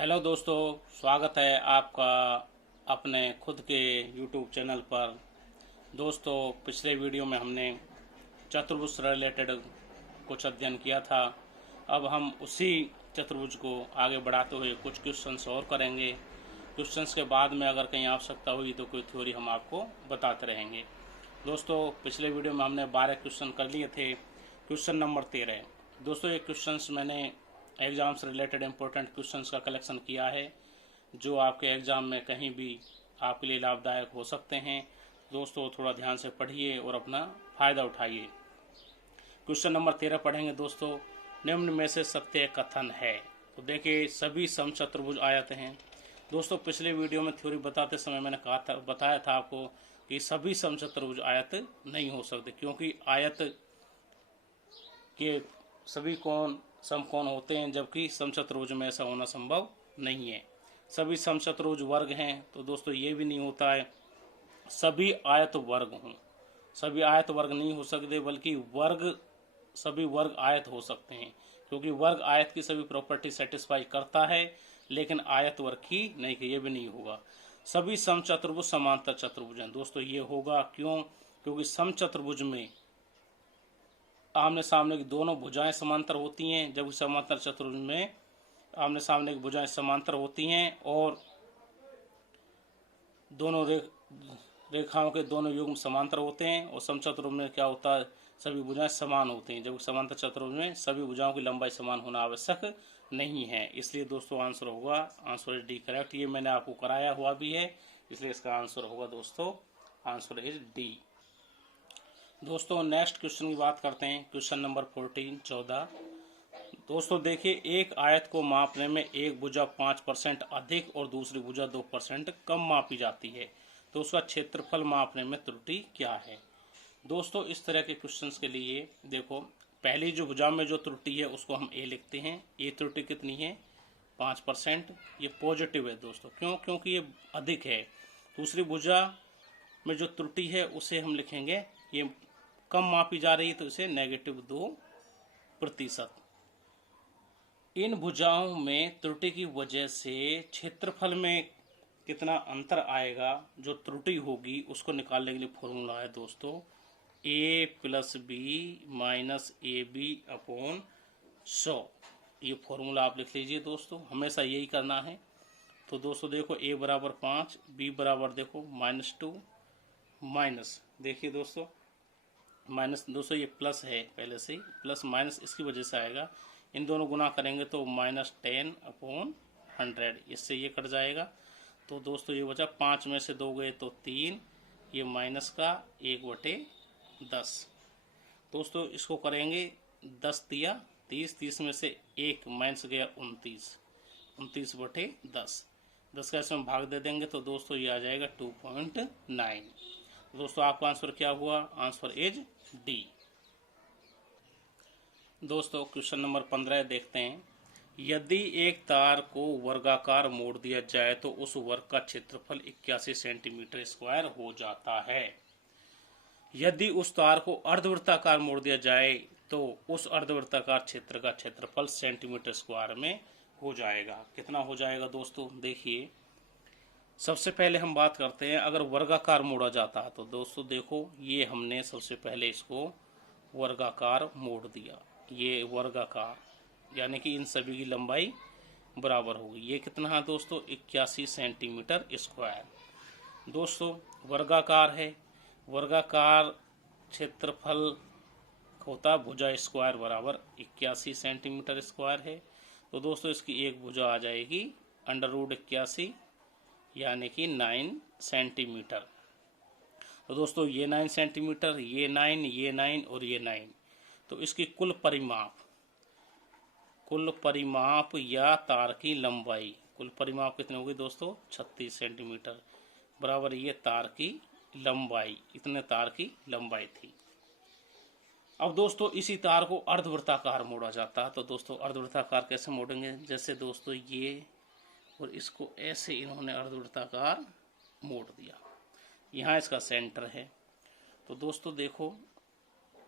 Hello दोस्तों, स्वागत है आपका अपने खुद के YouTube चैनल पर। दोस्तों, पिछले वीडियो में हमने चतुर्भुज से रिलेटेड कुछ अध्ययन किया था। अब हम उसी चतुर्भुज को आगे बढ़ाते हुए कुछ क्वेश्चंस और करेंगे। क्वेश्चंस के बाद में अगर कहीं आवश्यकता हुई तो कोई थ्योरी हम आपको बताते रहेंगे। दोस्तों, पिछले वीडियो में हमने 12 क्वेश्चन कर लिए थे। Question number 13। दोस्तों, ये क्वेश्चंस मैंने एग्ज़ाम से रिलेटेड इम्पोर्टेंट क्वेश्चंस का कलेक्शन किया है जो आपके एग्ज़ाम में कहीं भी आपके लिए लाभदायक हो सकते हैं। दोस्तों, थोड़ा ध्यान से पढ़िए और अपना फ़ायदा उठाइए। क्वेश्चन नंबर 13 पढ़ेंगे। दोस्तों, निम्न में से सत्य कथन है। तो देखिए, सभी समचतुर्भुज आयत हैं। दोस्तों, पिछले वीडियो में थ्योरी बताते समय मैंने बताया था आपको कि सभी समचतुर्भुज आयत नहीं हो सकते, क्योंकि आयत के सभी कोण समकोण होते हैं, जबकि समचतुर्भुज में ऐसा होना संभव नहीं है। सभी समचतुर्भुज वर्ग हैं, तो दोस्तों ये भी नहीं होता है सभी आयत वर्ग हों। सभी आयत वर्ग नहीं हो सकते, बल्कि सभी वर्ग आयत हो सकते हैं, क्योंकि वर्ग आयत की सभी प्रॉपर्टी सेटिस्फाई करता है, लेकिन आयत वर्ग की नहीं, ये भी नहीं होगा। सभी समचतुर्भुज समांतर चतुर्भुज हैं। दोस्तों, ये होगा क्यों? क्योंकि समचतुर्भुज में आमने सामने की दोनों भुजाएं समांतर होती हैं, जबकि समांतर चतुर्भुज में आमने सामने की भुजाएं समांतर होती हैं और दोनों रेखाओं के दोनों युग्म समांतर होते हैं। और समचतुर्भुज में क्या होता है? सभी भुजाएं समान होती हैं, जबकि समांतर चतुर्भुज में सभी भुजाओं की लंबाई समान होना आवश्यक नहीं है। इसलिए दोस्तों आंसर होगा, आंसर इज डी करेक्ट। ये मैंने आपको कराया हुआ भी है, इसलिए इसका आंसर होगा दोस्तों, आंसर इज डी। दोस्तों, नेक्स्ट क्वेश्चन की बात करते हैं। क्वेश्चन नंबर 14 दोस्तों देखिए, एक आयत को मापने में एक भुजा 5% अधिक और दूसरी भुजा 2% कम मापी जाती है, तो उसका क्षेत्रफल मापने में त्रुटि क्या है? दोस्तों, इस तरह के क्वेश्चंस के लिए देखो, पहली जो भुजा में जो त्रुटि है उसको हम ए लिखते हैं। ये त्रुटि कितनी है? 5%। ये पॉजिटिव है दोस्तों, क्यों? क्योंकि ये अधिक है। दूसरी भुजा में जो त्रुटि है उसे हम लिखेंगे, ये कम मापी जा रही है, तो इसे -2%। इन भुजाओं में त्रुटि की वजह से क्षेत्रफल में कितना अंतर आएगा, जो त्रुटि होगी उसको निकालने के लिए फॉर्मूला है दोस्तों a + b - ab/100। ये फॉर्मूला आप लिख लीजिए दोस्तों, हमेशा यही करना है। तो दोस्तों देखो, a बराबर 5, b बराबर देखो -2, माइनस देखिए दोस्तों माइनस, दोस्तों ये प्लस है पहले से ही, प्लस माइनस इसकी वजह से आएगा। इन दोनों गुना करेंगे तो -10/100, इससे ये कट जाएगा। तो दोस्तों ये बचा 5 में से 2 गए तो 3, ये माइनस का 1/10। दोस्तों इसको करेंगे 10 तिया 30, 30 में से 1 माइनस गया 29, 29/10। 10 का इसमें भाग दे देंगे तो दोस्तों ये आ जाएगा 2.9। दोस्तों आपका आंसर क्या हुआ? Answer is D. दोस्तों क्वेश्चन नंबर 15 देखते हैं। यदि एक तार को वर्गाकार मोड़ दिया जाए तो उस वर्ग का क्षेत्रफल 81 सेंटीमीटर स्क्वायर हो जाता है। यदि उस तार को अर्धवृत्ताकार मोड़ दिया जाए तो उस अर्धवृत्ताकार क्षेत्र का क्षेत्रफल सेंटीमीटर स्क्वायर में हो जाएगा। कितना हो जाएगा दोस्तों? देखिए, सबसे पहले हम बात करते हैं, अगर वर्गाकार मोड़ा जाता है तो दोस्तों देखो, ये हमने सबसे पहले इसको वर्गाकार मोड़ दिया। ये वर्गाकार यानी कि इन सभी की लंबाई बराबर होगी। ये कितना है दोस्तों? 81 सेंटीमीटर स्क्वायर। दोस्तों वर्गाकार है, वर्गाकार क्षेत्रफल होता भुजा स्क्वायर बराबर 81 सेंटीमीटर स्क्वायर है। तो दोस्तों इसकी एक भुजा आ जाएगी √81 यानी कि 9 सेंटीमीटर। तो दोस्तों ये 9 सेंटीमीटर, ये 9, ये 9 और ये 9, तो इसकी कुल परिमाप या तार की लंबाई, कुल परिमाप कितनी होगी दोस्तों? 36 सेंटीमीटर बराबर ये तार की लंबाई, इतने तार की लंबाई थी। अब दोस्तों इसी तार को अर्धवृत्ताकार मोड़ा जाता है। तो दोस्तों अर्धवृत्ताकार कैसे मोड़ेंगे? जैसे दोस्तों ये और इसको ऐसे इन्होंने अर्धवृत्ताकार मोड़ दिया। यहाँ इसका सेंटर है। तो दोस्तों देखो,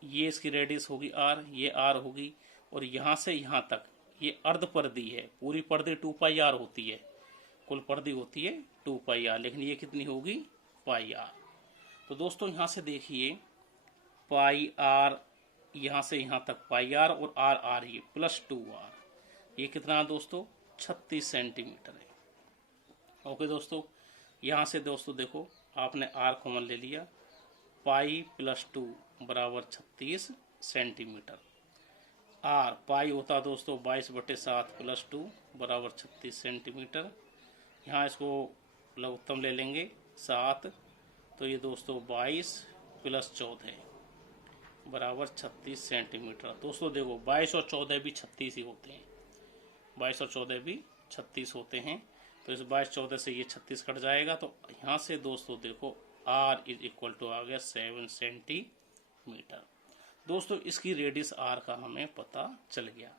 ये इसकी रेडियस होगी r, ये r होगी, और यहाँ से यहाँ तक ये अर्ध परिधि है, पूरी परिधि 2 पाई आर होती है, कुल परिधि होती है 2 पाई आर, लेकिन ये कितनी होगी पाई आर। तो दोस्तों यहाँ से देखिए पाई आर, यहाँ से यहाँ तक पाई आर और आर आर ये प्लस 2r, ये कितना है दोस्तों 36 सेंटीमीटर है। ओके दोस्तों, यहाँ से दोस्तों देखो आपने आर कॉमन ले लिया, पाई प्लस 2 बराबर 36 सेंटीमीटर। आर पाई होता दोस्तों 22/7 प्लस 2 बराबर 36 सेंटीमीटर। यहाँ इसको लघुत्तम ले लेंगे 7, तो ये दोस्तों 22 प्लस 14 बराबर 36 सेंटीमीटर। दोस्तों देखो 22 और 14 भी 36 ही होते हैं, 22 और 14 भी 36 होते हैं, तो इस 22-14 से ये 36 कट जाएगा। तो यहाँ से दोस्तों देखो r इज इक्वल टू आ गया 7 सेंटीमीटर। दोस्तों इसकी रेडियस r का हमें पता चल गया।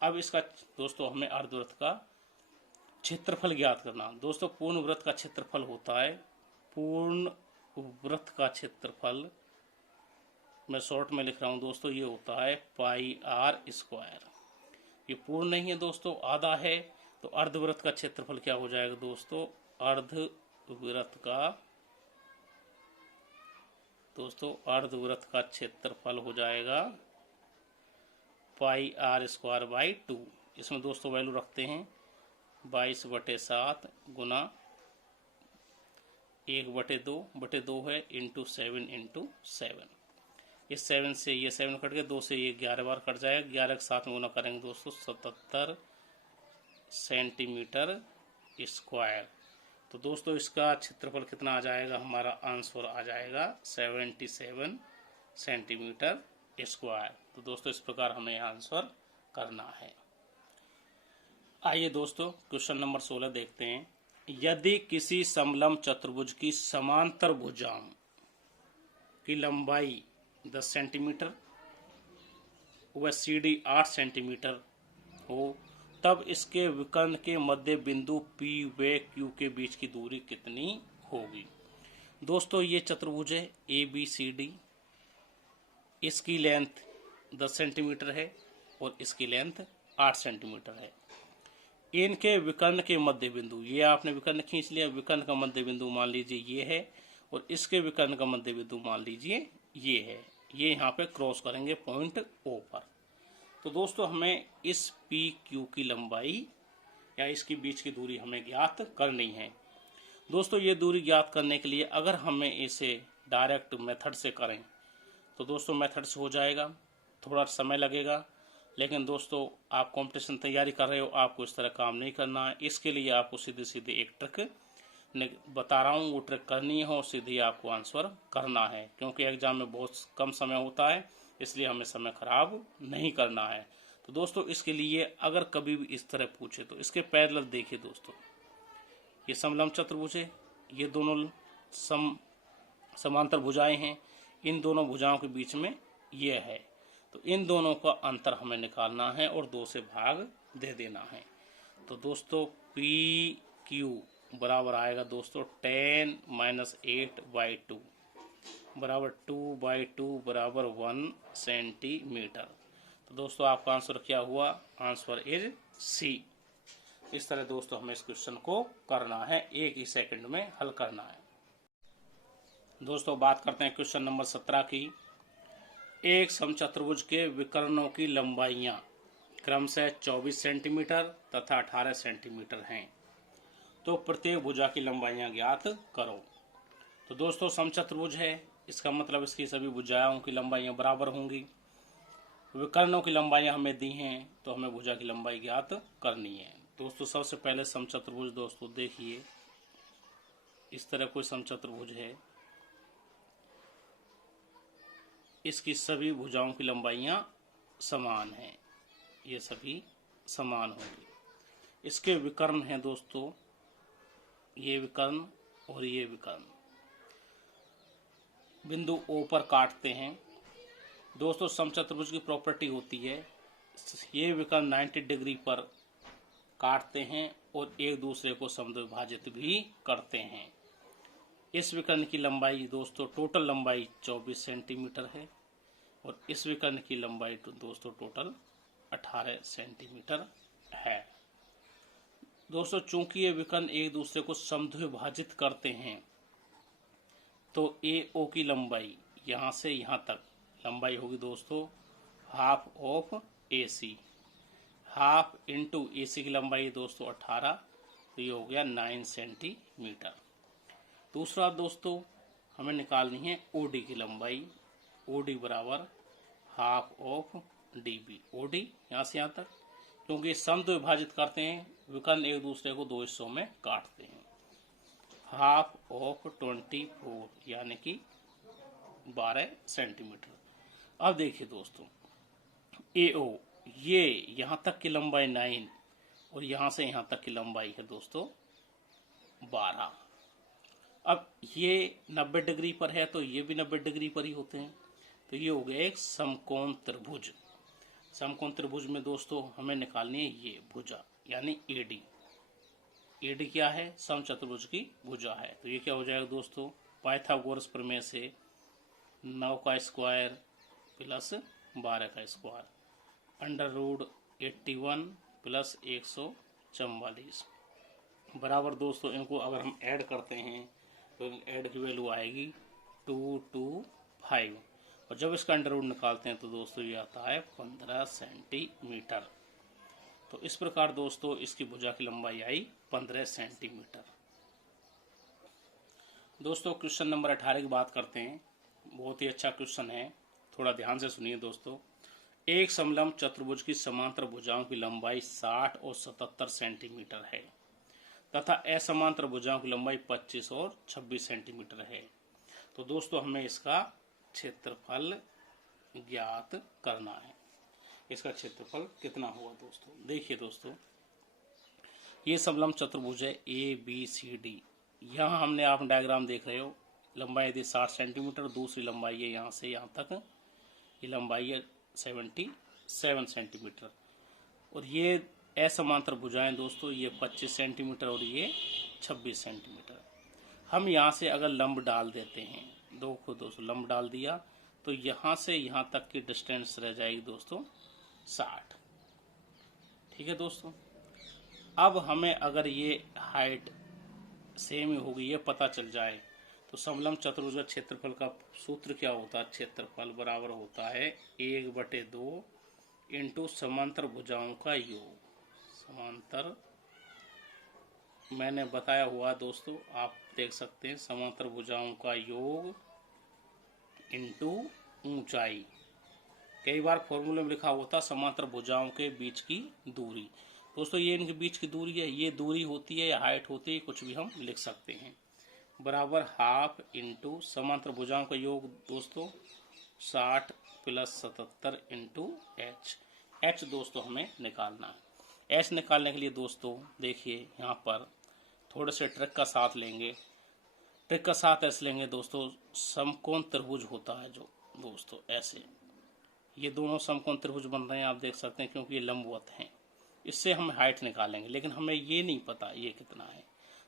अब इसका दोस्तों हमें अर्धवृत्त का क्षेत्रफल ज्ञात करना। दोस्तों पूर्ण वृत्त का क्षेत्रफल होता है, पूर्ण वृत्त का क्षेत्रफल मैं शॉर्ट में लिख रहा हूँ दोस्तों, ये होता है पाई आर स्क्वायर। ये पूर्ण नहीं है दोस्तों, आधा है, तो अर्धवृत्त का क्षेत्रफल क्या हो जाएगा दोस्तों, अर्धवृत्त का क्षेत्रफल हो जाएगा पाई आर स्क्वायर बाई 2। इसमें दोस्तों वैल्यू रखते हैं 22/7 गुना 1/2 है इंटू 7 इस 7 से ये 7 कट गया, 2 से ये 11 बार कट जाएगा, 11 के साथ में गुना करेंगे दोस्तों 77 सेंटीमीटर स्क्वायर। तो दोस्तों इसका क्षेत्रफल कितना आ जाएगा, हमारा आंसर आ जाएगा 77 सेंटीमीटर स्क्वायर। तो दोस्तों इस प्रकार हमें आंसर करना है। आइए दोस्तों क्वेश्चन नंबर 16 देखते हैं। यदि किसी समलंब चतुर्भुज की समांतर भुजाओं की लंबाई 10 सेंटीमीटर व CD 8 सेंटीमीटर हो, तब इसके विकर्ण के मध्य बिंदु P व Q के बीच की दूरी कितनी होगी। दोस्तों ये चतुर्भुज है ABCD, इसकी लेंथ 10 सेंटीमीटर है और इसकी लेंथ 8 सेंटीमीटर है। इनके विकर्ण के मध्य बिंदु, ये आपने विकर्ण खींच लिया, विकर्ण का मध्य बिंदु मान लीजिए ये है और इसके विकर्ण का मध्य बिंदु मान लीजिए ये है। ये यहाँ पे क्रॉस करेंगे पॉइंट O पर। तो दोस्तों हमें इस PQ की लंबाई या इसके बीच की दूरी हमें ज्ञात करनी है। दोस्तों ये दूरी ज्ञात करने के लिए अगर हमें इसे डायरेक्ट मेथड से करें तो दोस्तों मेथड से हो जाएगा, थोड़ा समय लगेगा, लेकिन दोस्तों आप कंपटीशन तैयारी कर रहे हो, आपको इस तरह काम नहीं करना है। इसके लिए आपको सीधे सीधे एक ट्रिक बता रहा हूँ, वो ट्रिक करनी है और सीधे आपको आंसर करना है, क्योंकि एग्जाम में बहुत कम समय होता है, इसलिए हमें समय खराब नहीं करना है। तो दोस्तों इसके लिए अगर कभी भी इस तरह पूछे तो इसके पैरेलल देखिए दोस्तों, ये समलंब चतुर्भुज है, ये दोनों समांतर भुजाएं हैं, इन दोनों भुजाओं के बीच में ये है, तो इन दोनों का अंतर हमें निकालना है और 2 से भाग दे देना है। तो दोस्तों PQ बराबर आएगा दोस्तों 10 - 8/2 बराबर 2/2 बराबर 1 सेंटीमीटर। तो दोस्तों आपका आंसर क्या हुआ, आंसर इज C। इस तरह दोस्तों हमें इस क्वेश्चन को करना है, 1 ही सेकंड में हल करना है। दोस्तों बात करते हैं क्वेश्चन नंबर 17 की। एक समचतुर्भुज के विकर्णों की लंबाइयां क्रमशः 24 सेंटीमीटर तथा 18 सेंटीमीटर हैं, तो प्रत्येक भुजा की लंबाइयां ज्ञात करो। तो दोस्तों समचतुर्भुज है, इसका मतलब इसकी सभी भुजाओं की लंबाइयां बराबर होंगी। विकर्णों की लंबाइयां हमें दी हैं, तो हमें भुजा की लंबाई ज्ञात करनी है। दोस्तों सबसे पहले समचतुर्भुज दोस्तों देखिए, इस तरह कोई समचतुर्भुज है, इसकी सभी भुजाओं की लंबाइयां समान हैं, ये सभी समान होंगी। इसके विकर्ण हैं दोस्तों, ये विकर्ण और ये विकर्ण बिंदु O पर काटते हैं। दोस्तों समचतुर्भुज की प्रॉपर्टी होती है, ये विकर्ण 90 डिग्री पर काटते हैं और एक दूसरे को समद्विभाजित भी करते हैं। इस विकर्ण की लंबाई दोस्तों टोटल लंबाई 24 सेंटीमीटर है और इस विकर्ण की लंबाई दोस्तों टोटल 18 सेंटीमीटर है। दोस्तों चूंकि ये विकर्ण एक दूसरे को समद्विभाजित करते हैं तो AO की लंबाई यहाँ से यहाँ तक लंबाई होगी दोस्तों half of AC। Half into AC की लंबाई दोस्तों 18, तो ये हो गया 9 सेंटीमीटर। दूसरा दोस्तों हमें निकालनी है OD की लंबाई। OD बराबर हाफ ऑफ DB। OD यहाँ से यहाँ तक, क्योंकि समद्विभाजित करते हैं, विकर्ण एक दूसरे को दो हिस्सों में काटते हैं। हाफ ऑफ 24 यानी कि 12 सेंटीमीटर। अब देखिए दोस्तों AO ये यहाँ तक की लंबाई 9 और यहाँ से यहाँ तक की लंबाई है दोस्तों 12। अब ये 90 डिग्री पर है तो ये भी 90 डिग्री पर ही होते हैं, तो ये हो गया एक समकोण त्रिभुज। समकोण त्रिभुज में दोस्तों हमें निकालनी है ये भुजा यानी AD। AD क्या है? समचतुर्भुज की भुजा है। तो ये क्या हो जाएगा दोस्तों, पाइथागोरस प्रमेय से 9 का स्क्वायर प्लस 12 का स्क्वायर अंडर रूट 81 प्लस 144 बराबर दोस्तों, इनको अगर हम ऐड करते हैं तो ऐड की वैल्यू आएगी 225, और जब इसका अंडर रूट निकालते हैं तो दोस्तों ये आता है 15 सेंटीमीटर। तो इस प्रकार दोस्तों इसकी भुजा की लंबाई आई 15 सेंटीमीटर। दोस्तों क्वेश्चन नंबर 18 की बात करते हैं। बहुत ही अच्छा क्वेश्चन है, थोड़ा ध्यान से सुनिए दोस्तों। एक समलंब चतुर्भुज की समांतर भुजाओं की लंबाई 60 और 77 सेंटीमीटर है तथा असमांतर भुजाओं की लंबाई 25 और 26 सेंटीमीटर है। तो दोस्तों हमें इसका क्षेत्रफल ज्ञात करना है। इसका क्षेत्रफल कितना हुआ दोस्तों? देखिए दोस्तों ये समलंब चतुर्भुज है ABCD। यहाँ हमने आप डायग्राम देख रहे हो, लंबाई यदि 60 सेंटीमीटर, दूसरी लंबाई है यहाँ से यहाँ तक, ये लंबाई है 77 सेंटीमीटर, और ये असमांतर भुजाएं दोस्तों ये 25 सेंटीमीटर और ये 26 सेंटीमीटर। हम यहाँ से अगर लंब डाल देते हैं, दोस्तों लंब डाल दिया तो यहाँ से यहाँ तक की डिस्टेंस रह जाएगी दोस्तों 60। ठीक है दोस्तों। अब हमें अगर ये हाइट सेम ही होगी ये पता चल जाए तो समलंब चतुर्भुज का क्षेत्रफल का सूत्र क्या होता है? क्षेत्रफल बराबर होता है 1/2 इंटू समांतर भुजाओं का योग। समांतर मैंने बताया हुआ दोस्तों, आप देख सकते हैं, समांतर भुजाओं का योग इंटू ऊंचाई। कई बार फॉर्मूले में लिखा होता समांतर भुजाओं के बीच की दूरी। दोस्तों ये इनके बीच की दूरी है, ये दूरी होती है या हाइट होती है, कुछ भी हम लिख सकते हैं। बराबर हाफ इंटू समांतर भुजाओं का योग दोस्तों 60 प्लस 77 इंटू H दोस्तों हमें निकालना है। H निकालने के लिए दोस्तों देखिए यहाँ पर थोड़े से ट्रिक का साथ लेंगे। ट्रिक का साथ ऐसे लेंगे दोस्तों, समकोण त्रिभुज होता है जो दोस्तों ऐसे, ये दोनों समकोण त्रिभुज बन रहे हैं, आप देख सकते हैं, क्योंकि ये लंबवत हैं। इससे हम हाइट निकालेंगे, लेकिन हमें ये नहीं पता ये कितना है।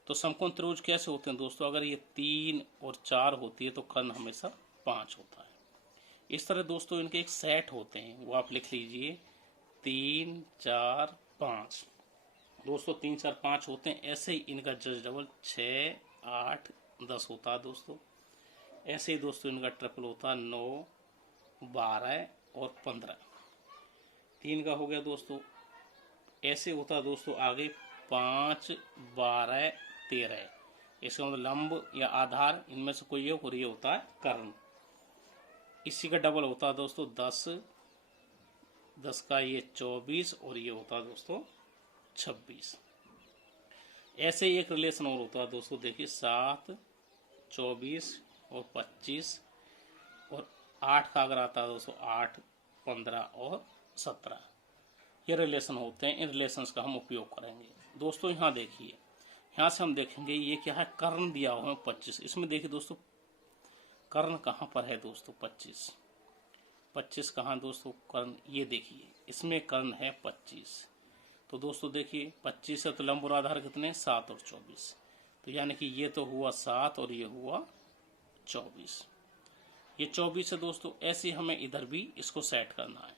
तो समकोण त्रिभुज कैसे होते हैं दोस्तों? अगर ये 3 और 4 होती है तो कर्ण हमेशा 5 होता है। इस तरह दोस्तों इनके एक सेट होते हैं, वो आप लिख लीजिए 3 4 5। दोस्तों 3 4 5 होते हैं। ऐसे ही इनका जज डबल 6 8 10 होता है दोस्तों। ऐसे ही दोस्तों इनका ट्रिपल होता है 9 12 और 15। 3 का हो गया दोस्तों। ऐसे होता है दोस्तों आगे 5 12 13। इसका मतलब लंब या आधार इनमें से कोई एक, और ये होता है कर्ण। इसी का डबल होता है दोस्तों 10 10 का ये 24 और ये होता है दोस्तों 26। ऐसे ही एक रिलेशन और होता है दोस्तों, देखिए 7 24 और 25, और 8 का अगर आता है दोस्तों 8 15 और 17। ये रिलेशन होते हैं, इन रिलेशंस का हम उपयोग करेंगे। दोस्तों यहाँ देखिए, यहाँ से हम देखेंगे ये क्या है, कर्ण दिया हुआ है 25। इसमें देखिए दोस्तों कर्ण कहाँ पर है दोस्तों 25 कहाँ दोस्तों कर्ण, ये देखिए इसमें कर्ण है 25। तो दोस्तों देखिए 25 है तो लंब और आधार कितने 7 और 24, तो यानी कि ये तो हुआ 7 और ये हुआ 24। ये 24 है दोस्तों। ऐसे हमें इधर भी इसको सेट करना है।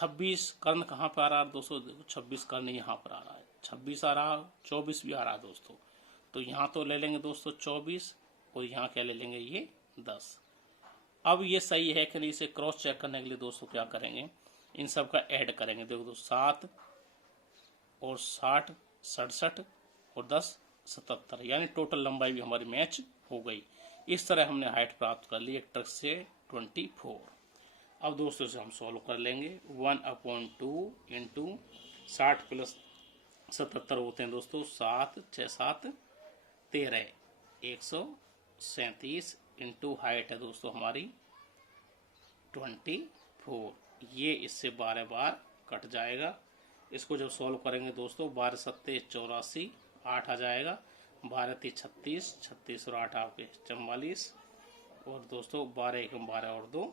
26 कर्ण कहाँ पर आ रहा है दोस्तों, देखो 26 कर्ण यहाँ पर आ रहा है, 26 आ रहा, 24 भी आ रहा है दोस्तों। तो यहाँ तो ले लेंगे दोस्तों 24 और यहाँ क्या ले लेंगे ये 10। अब ये सही है कि नहीं, इसे क्रॉस चेक करने के लिए दोस्तों क्या करेंगे, इन सब का ऐड करेंगे। देखो दोस्तों 7 और 60 67 और 10 77, यानी टोटल लंबाई भी हमारी मैच हो गई। इस तरह हमने हाइट प्राप्त कर ली एक ट्रिक से 24। अब दोस्तों से हम सॉल्व कर लेंगे। 1/2 इंटू 60 प्लस 77 होते हैं दोस्तों 7 6 7 13, 137 इंटू हाइट है दोस्तों हमारी 24। ये इससे 12 बार कट जाएगा। इसको जब सॉल्व करेंगे दोस्तों 12 सत्ते 84, 8 आ जाएगा, 12 ती 36, 36 और 8 आपके 44, और दोस्तों 12 एकम 12 और 2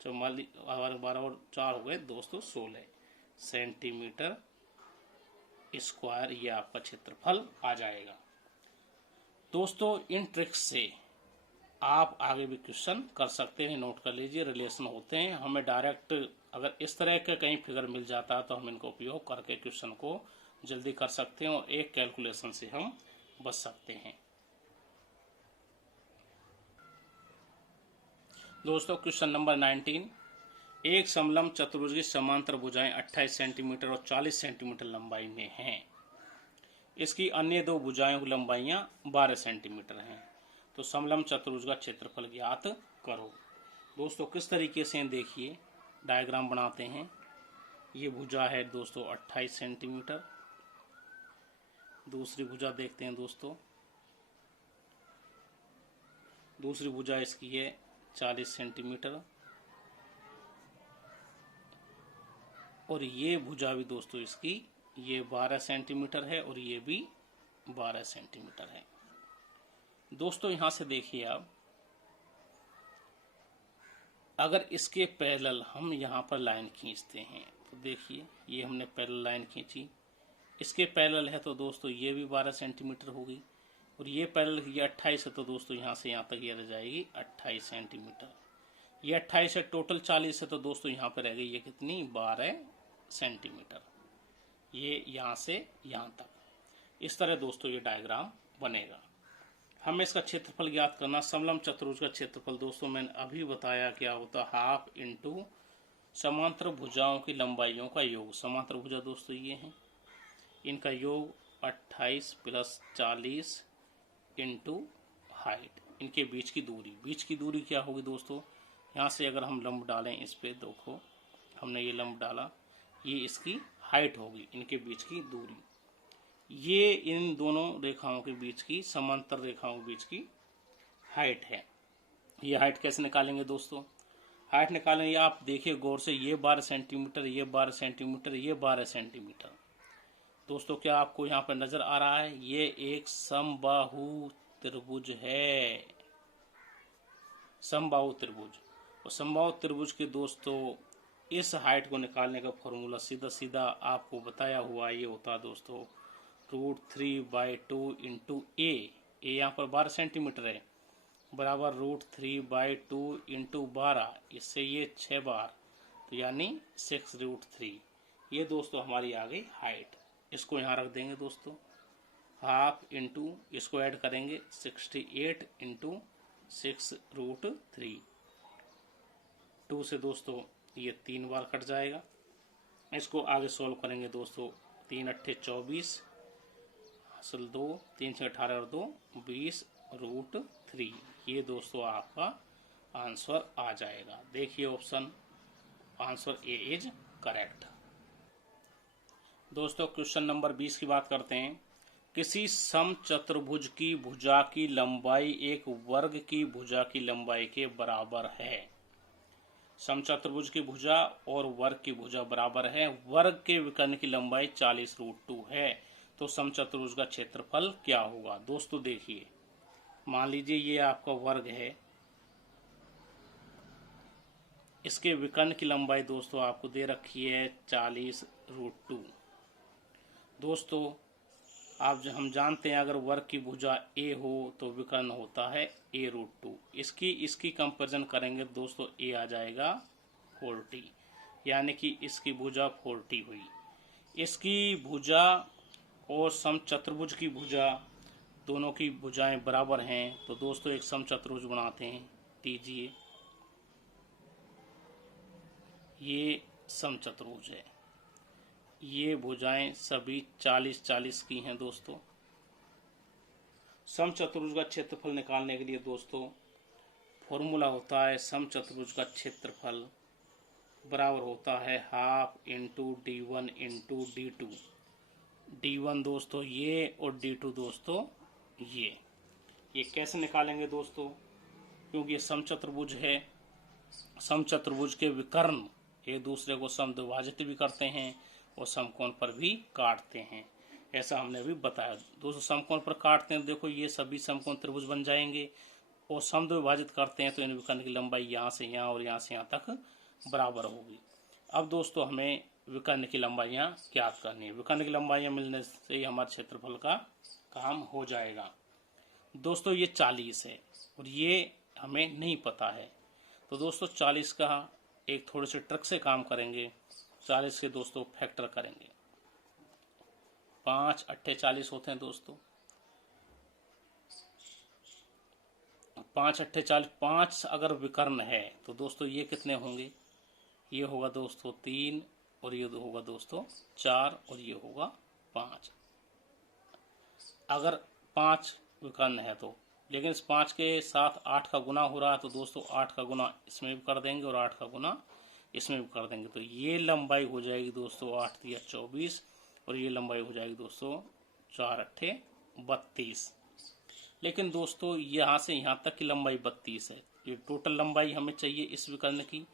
44, 12 और 4 हो गए दोस्तों 16 सेंटीमीटर स्क्वायर। ये आपका क्षेत्रफल आ जाएगा। दोस्तों इन ट्रिक्स से आप आगे भी क्वेश्चन कर सकते हैं, नोट कर लीजिए, रिलेशन होते हैं। हमें डायरेक्ट अगर इस तरह का कहीं फिगर मिल जाता है तो हम इनको उपयोग करके क्वेश्चन को जल्दी कर सकते हैं और एक कैलकुलेशन से हम बच सकते हैं। दोस्तों क्वेश्चन नंबर 19, एक समलंब चतुर्भुज की समांतर भुजाएं 28 सेंटीमीटर और 40 सेंटीमीटर लंबाई में हैं। इसकी अन्य दो भुजाओं की लंबाइयां 12 सेंटीमीटर हैं। तो समलंब चतुर्भुज का क्षेत्रफल ज्ञात करो। दोस्तों किस तरीके से देखिए, डायग्राम बनाते हैं। ये भुजा है दोस्तों 28 सेंटीमीटर, दूसरी भुजा देखते हैं दोस्तों, दूसरी भुजा इसकी है 40 सेंटीमीटर, और ये भुजा भी दोस्तों इसकी ये 12 सेंटीमीटर है और ये भी 12 सेंटीमीटर है। दोस्तों यहां से देखिए आप, अगर इसके पैरेलल हम यहाँ पर लाइन खींचते हैं तो देखिए ये हमने पैरेलल लाइन खींची, इसके पैरेलल है तो दोस्तों ये भी 12 सेंटीमीटर होगी, और ये पैरेलल ये 28 है तो दोस्तों यहाँ से यहाँ तक ये रह जाएगी 28 सेंटीमीटर। ये 28 है, टोटल 40 है तो दोस्तों यहाँ पर रह गई ये कितनी 12 सेंटीमीटर। ये यहाँ से यहाँ तक इस तरह दोस्तों ये डायग्राम बनेगा। हमें इसका क्षेत्रफल ज्ञात करना। समलंब चतुर्भुज का क्षेत्रफल दोस्तों मैंने अभी बताया क्या होता, हाफ इंटू समांतर भुजाओं की लंबाइयों का योग। समांतर भुजा दोस्तों ये हैं, इनका योग 28 प्लस 40 इंटू हाइट, इनके बीच की दूरी। बीच की दूरी क्या होगी दोस्तों, यहाँ से अगर हम लंब डालें इस पे, देखो हमने ये लंब डाला, ये इसकी हाइट होगी, इनके बीच की दूरी। ये इन दोनों रेखाओं के बीच की, समांतर रेखाओं के बीच की हाइट है। ये हाइट कैसे निकालेंगे दोस्तों, हाइट निकालेंगे आप देखिए गौर से, ये 12 सेंटीमीटर, ये 12 सेंटीमीटर, ये 12 सेंटीमीटर। दोस्तों क्या आपको यहाँ पर नजर आ रहा है, ये एक समबाहु त्रिभुज है, समबाहु त्रिभुज। और समबाहु त्रिभुज के दोस्तों इस हाइट को निकालने का फॉर्मूला सीधा सीधा आपको बताया हुआ ये होता है दोस्तों, √3/2 इंटू ए यहाँ पर 12 सेंटीमीटर है, बराबर √3/2 इंटू 12, इससे ये 6 बार, तो यानी 6√3। ये दोस्तों हमारी आ गई हाइट। इसको यहाँ रख देंगे दोस्तों, हाफ इंटू इसको ऐड करेंगे 68 इंटू 6√3। 2 से दोस्तों ये 3 बार कट जाएगा। इसको आगे सॉल्व करेंगे दोस्तों, 3 अट्ठे 24, हासिल 2, 3 से 18 और 2 20√3। ये दोस्तों आपका आंसर आ जाएगा। देखिए option answer A is correct. दोस्तों क्वेश्चन नंबर 20 की बात करते हैं। किसी समचतुर्भुज की भुजा की लंबाई एक वर्ग की भुजा की लंबाई के बराबर है। समचतुर्भुज की भुजा और वर्ग की भुजा बराबर है। वर्ग के विकर्ण की लंबाई 40√2 है। तो समचतुर्भुज का क्षेत्रफल क्या होगा। दोस्तों देखिए, मान लीजिए ये आपका वर्ग है, इसके विकर्ण की लंबाई दोस्तों आपको दे रखी है 40√2। दोस्तों हम जानते हैं अगर वर्ग की भुजा ए हो तो विकर्ण होता है a√2। इसकी कंपैरिजन करेंगे दोस्तों, a आ जाएगा 40, यानी कि इसकी भुजा 40 हुई। इसकी भुजा और समचतुर्भुज की भुजा, दोनों की भुजाएं बराबर हैं, तो दोस्तों एक समचतुर्भुज बनाते हैं। लीजिए, ये समचतुर्भुज है, ये भुजाएं सभी 40-40 की हैं दोस्तों। समचतुर्भुज का क्षेत्रफल निकालने के लिए दोस्तों फॉर्मूला होता है, समचतुर्भुज का क्षेत्रफल बराबर होता है half into D1 into D2। D1 दोस्तों ये और D2 दोस्तों ये कैसे निकालेंगे दोस्तों, क्योंकि ये समचतुर्भुज है, समचतुर्भुज के विकर्ण एक दूसरे को समद्विभाजित भी करते हैं और समकोण पर भी काटते हैं, ऐसा हमने अभी बताया दोस्तों। समकोण पर काटते हैं, देखो ये सभी समकोण त्रिभुज बन जाएंगे, और समद्विभाजित करते हैं तो इन विकर्ण की लंबाई यहाँ से यहाँ और यहाँ से यहाँ तक बराबर होगी। अब दोस्तों हमें विकर्ण की लंबाइयाँ ज्ञात करनी है। विकर्ण की लंबाइयाँ मिलने से ही हमारे क्षेत्रफल का काम हो जाएगा। दोस्तों ये 40 है और ये हमें नहीं पता है, तो दोस्तों 40 का एक थोड़े से ट्रिक से काम करेंगे। 40 से दोस्तों फैक्टर करेंगे, 5 अट्ठे 40 होते हैं दोस्तों, 5 अट्ठे 40। 5 अगर विकर्ण है तो दोस्तों ये कितने होंगे, ये होगा दोस्तों 3 और ये होगा दोस्तों 4 और ये होगा 5। अगर 5 विकर्ण है तो, लेकिन इस 5 के साथ 8 का गुना हो रहा है, तो दोस्तों 8 का गुना इसमें भी कर देंगे और 8 का गुना इसमें भी कर देंगे, तो ये लंबाई हो जाएगी दोस्तों 8 तिया 24 और ये लंबाई हो जाएगी दोस्तों 4 अट्ठे 32। लेकिन दोस्तों यहाँ से यहाँ तक की लंबाई 32 है, ये टोटल लंबाई हमें चाहिए इस विकर्ण की,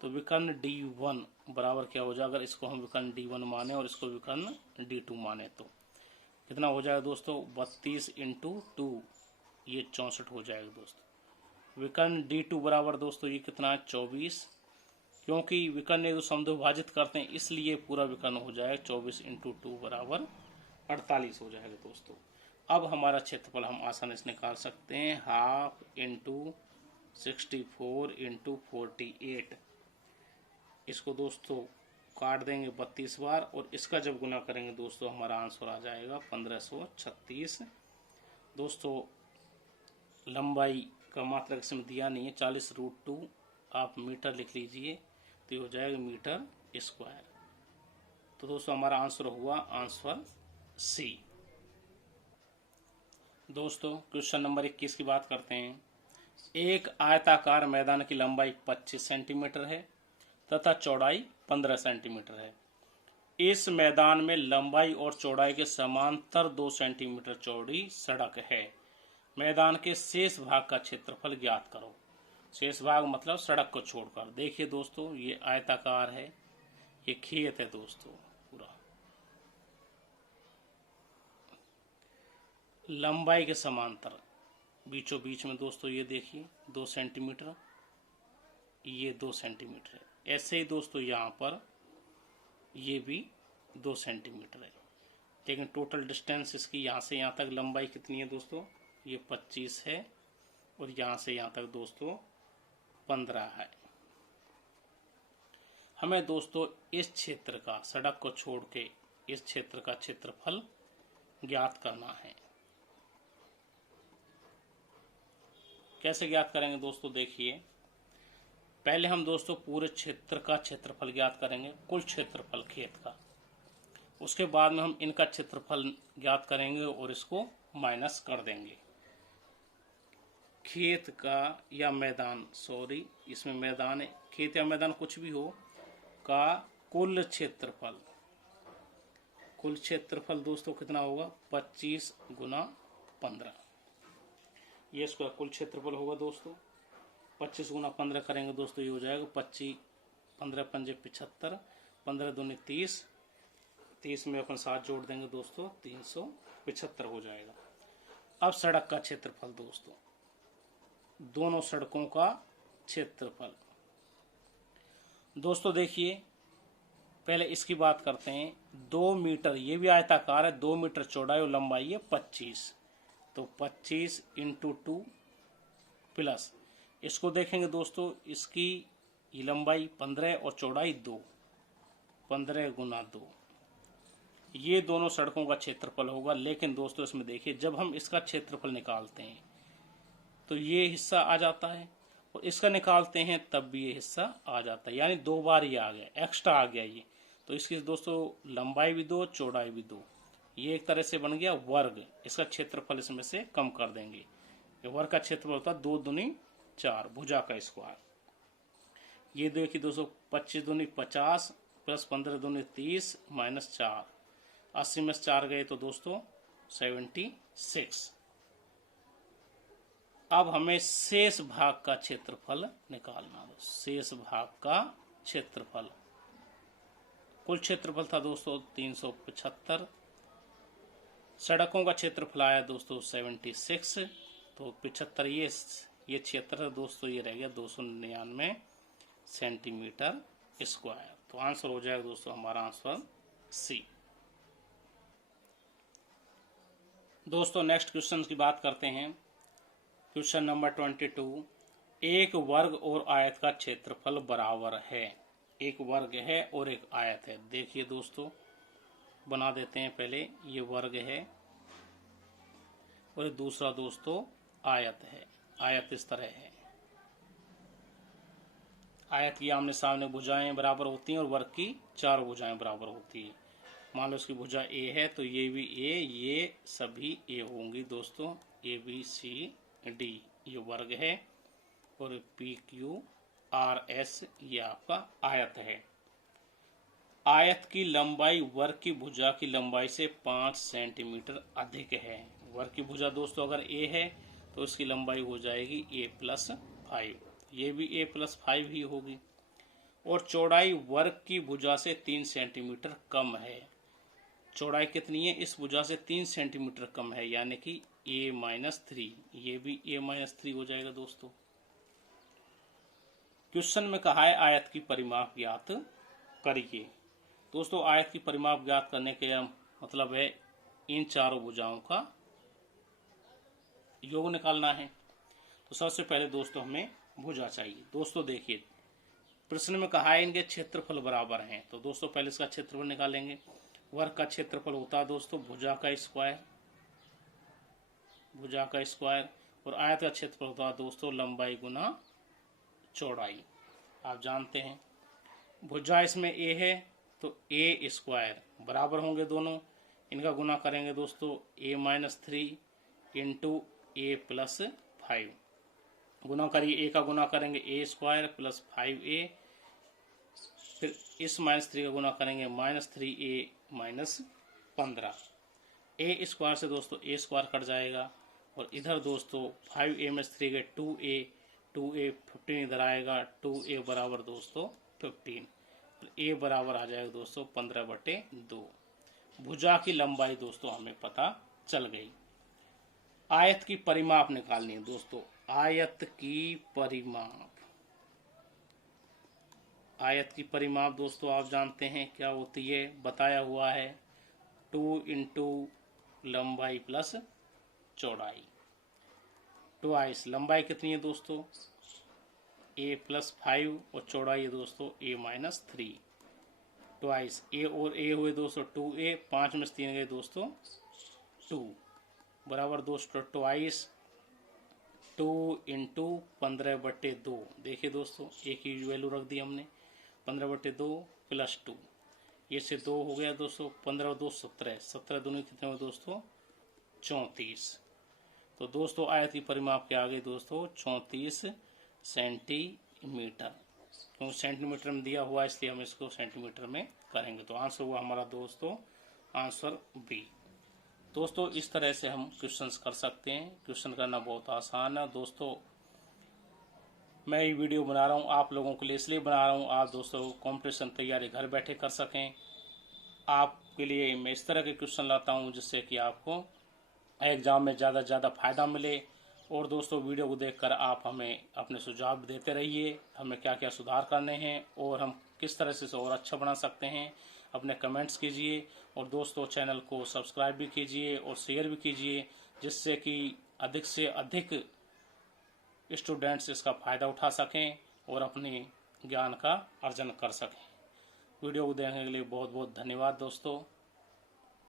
तो विकर्ण D1 बराबर क्या हो जाएगा, अगर इसको हम विकर्ण D1 माने और इसको विकर्ण D2 माने तो कितना हो जाएगा दोस्तों, 32 इंटू 2, ये 64 हो जाएगा दोस्तों। विकर्ण D2 बराबर दोस्तों ये कितना है 24, क्योंकि विकर्ण एक समद्विभाजित करते हैं इसलिए पूरा विकर्ण हो जाएगा 24 इंटू 2 बराबर 48 हो जाएगा दोस्तों। अब हमारा क्षेत्रफल हम आसानी से निकाल सकते हैं, हाफ इंटू 64 इंटू 48। इसको दोस्तों काट देंगे 32 बार और इसका जब गुना करेंगे दोस्तों हमारा आंसर आ जाएगा 1536। दोस्तों लंबाई का मात्रक इसमें दिया नहीं है, 40√2 आप मीटर लिख लीजिए तो ये हो जाएगा मीटर स्क्वायर। तो दोस्तों हमारा आंसर हुआ आंसर C। दोस्तों क्वेश्चन नंबर 21 की बात करते हैं। एक आयताकार मैदान की लंबाई 25 सेंटीमीटर है तथा चौड़ाई 15 सेंटीमीटर है। इस मैदान में लंबाई और चौड़ाई के समांतर 2 सेंटीमीटर चौड़ी सड़क है। मैदान के शेष भाग का क्षेत्रफल ज्ञात करो। शेष भाग मतलब सड़क को छोड़कर। देखिए दोस्तों ये आयताकार है, ये खेत है दोस्तों पूरा। लंबाई के समांतर बीचों बीच में दोस्तों ये देखिए 2 सेंटीमीटर, ये 2 सेंटीमीटर है। ऐसे ही दोस्तों यहाँ पर ये भी 2 सेंटीमीटर है, लेकिन टोटल डिस्टेंस इसकी यहाँ से यहाँ तक लंबाई कितनी है दोस्तों, ये 25 है और यहाँ से यहाँ तक दोस्तों 15 है। हमें दोस्तों इस क्षेत्र का, सड़क को छोड़ के इस क्षेत्र का क्षेत्रफल ज्ञात करना है। कैसे ज्ञात करेंगे दोस्तों, देखिए पहले हम दोस्तों पूरे क्षेत्र का क्षेत्रफल ज्ञात करेंगे, कुल क्षेत्रफल खेत का। उसके बाद में हम इनका क्षेत्रफल ज्ञात करेंगे और इसको माइनस कर देंगे। खेत का या मैदान, सॉरी इसमें मैदान है, खेत या मैदान कुछ भी हो, का कुल क्षेत्रफल, कुल क्षेत्रफल दोस्तों कितना होगा 25 गुना 15, ये इसका कुल क्षेत्रफल होगा दोस्तों। 25 गुना 15 करेंगे दोस्तों ये हो जाएगा 25, 15 पंजे 75, 15 दूनी 30, 30 में अपन 7 जोड़ देंगे दोस्तों 375 हो जाएगा। अब सड़क का क्षेत्रफल दोस्तों, दोनों सड़कों का क्षेत्रफल। दोस्तों देखिए पहले इसकी बात करते हैं। 2 मीटर, ये भी आयताकार है, 2 मीटर चौड़ाई और लंबाई है 25, तो 25 इंटू 2 प्लस, इसको देखेंगे दोस्तों इसकी ये लंबाई 15 और चौड़ाई 2, 15 गुना 2, ये दोनों सड़कों का क्षेत्रफल होगा। लेकिन दोस्तों इसमें देखिए, जब हम इसका क्षेत्रफल निकालते हैं तो ये हिस्सा आ जाता है और इसका निकालते हैं तब भी ये हिस्सा आ जाता है, यानी 2 बार ये आ गया, एक्स्ट्रा आ गया ये। तो इसकी दोस्तों लंबाई भी 2, चौड़ाई भी 2, ये एक तरह से बन गया वर्ग। इसका क्षेत्रफल इसमें से कम कर देंगे। ये वर्ग का क्षेत्रफल होता है 2 दूनी 4, भुजा का स्क्वायर। ये देखिए दोस्तों 25 दूनी 50 प्लस 15 दूनी 30 माइनस 4, 80 में से 4 गए तो दोस्तों 76। अब हमें शेष भाग का क्षेत्रफल निकालना। शेष भाग का क्षेत्रफल, कुल क्षेत्रफल था दोस्तों 375, सड़कों का क्षेत्रफल आया दोस्तों 76, तो 75 ये क्षेत्र है दोस्तों, ये रह गया 299 सेंटीमीटर स्क्वायर। तो आंसर हो जाएगा दोस्तों हमारा आंसर सी। दोस्तों नेक्स्ट क्वेश्चन की बात करते हैं। क्वेश्चन नंबर 22, एक वर्ग और आयत का क्षेत्रफल बराबर है। एक वर्ग है और एक आयत है। देखिए दोस्तों बना देते हैं पहले, ये वर्ग है और दूसरा दोस्तों आयत है। आयत इस तरह है, आयत की आमने सामने भुजाएं बराबर होती हैं और वर्ग की 4 भुजाएं बराबर होती है। मान लो इसकी भुजा ए है तो ये भी ए, ये सभी ए होंगी दोस्तों, ए बी सी डी ये वर्ग है और पी क्यू आर एस ये आपका आयत है। आयत की लंबाई वर्ग की भुजा की लंबाई से 5 सेंटीमीटर अधिक है। वर्ग की भुजा दोस्तों अगर ए है तो इसकी लंबाई हो जाएगी a+5, ये भी a+5 ही होगी। और चौड़ाई वर्ग की भुजा से 3 सेंटीमीटर कम है। चौड़ाई कितनी है? इस भुजा से 3 सेंटीमीटर कम है, यानी कि a-3, ये भी a-3 हो जाएगा दोस्तों। क्वेश्चन में कहा है आयत की परिमाप ज्ञात करिए। दोस्तों आयत की परिमाप ज्ञात करने के मतलब है इन चारों भुजाओं का योग निकालना है। तो सबसे पहले दोस्तों हमें भुजा चाहिए। दोस्तों देखिए प्रश्न में कहा है इनके क्षेत्रफल बराबर हैं, तो दोस्तों पहले इसका क्षेत्रफल निकालेंगे। वर्ग का क्षेत्रफल होता है दोस्तों भुजा का स्क्वायर, भुजा का स्क्वायर, और आयत का क्षेत्रफल होता है दोस्तों लंबाई गुना चौड़ाई। आप जानते हैं भुजा इसमें ए है तो ए स्क्वायर बराबर होंगे दोनों, इनका गुना करेंगे दोस्तों a-3 इंटू a+5। गुना करिए, ए का गुना करेंगे a² प्लस 5a, फिर इस -3 का गुना करेंगे -3a -15। a² से दोस्तों a² कट जाएगा और इधर दोस्तों 5a में 3 गए 2a, 15 इधर आएगा, 2a बराबर दोस्तों 15, a बराबर आ जाएगा दोस्तों 15/2। भुजा की लंबाई दोस्तों हमें पता चल गई। आयत की परिमाप निकालनी है दोस्तों। आयत की परिमाप, आयत की परिमाप दोस्तों आप जानते हैं क्या होती है, बताया हुआ है 2 इंटू लंबाई प्लस चौड़ाई। ट्वाइस लंबाई कितनी है दोस्तों a+5 और चौड़ाई है दोस्तों a-3। ट्वाइस a और a हुए दोस्तों 2a, 5 में से 3 गए दोस्तों 2 बराबर दोस्तों ट्वाइस 2 इंटू 15/2। देखिए दोस्तों एक ही वैल्यू रख दी हमने, 15/2 प्लस 2, ये से 2 हो गया दोस्तों, 15×2 17, 17 दूनी कितने हुए दोस्तों 34। तो दोस्तों आयत की परिमाप क्या आ गई दोस्तों 34 सेंटीमीटर। क्योंकि सेंटीमीटर में दिया हुआ इसलिए हम इसको सेंटीमीटर में करेंगे। तो आंसर हुआ हमारा दोस्तों आंसर बी। दोस्तों इस तरह से हम क्वेश्चंस कर सकते हैं। क्वेश्चन करना बहुत आसान है दोस्तों। मैं ये वीडियो बना रहा हूँ आप लोगों के लिए, इसलिए बना रहा हूँ आप दोस्तों कंपटीशन तैयारी घर बैठे कर सकें। आपके लिए मैं इस तरह के क्वेश्चन लाता हूँ जिससे कि आपको एग्ज़ाम में ज़्यादा से ज़्यादा फ़ायदा मिले। और दोस्तों वीडियो को देखकर आप हमें अपने सुझाव देते रहिए, हमें क्या क्या सुधार करने हैं और हम किस तरह से और अच्छा बना सकते हैं, अपने कमेंट्स कीजिए। और दोस्तों चैनल को सब्सक्राइब भी कीजिए और शेयर भी कीजिए, जिससे कि अधिक से अधिक स्टूडेंट्स इसका फ़ायदा उठा सकें और अपनी ज्ञान का अर्जन कर सकें। वीडियो को देखने के लिए बहुत बहुत धन्यवाद दोस्तों।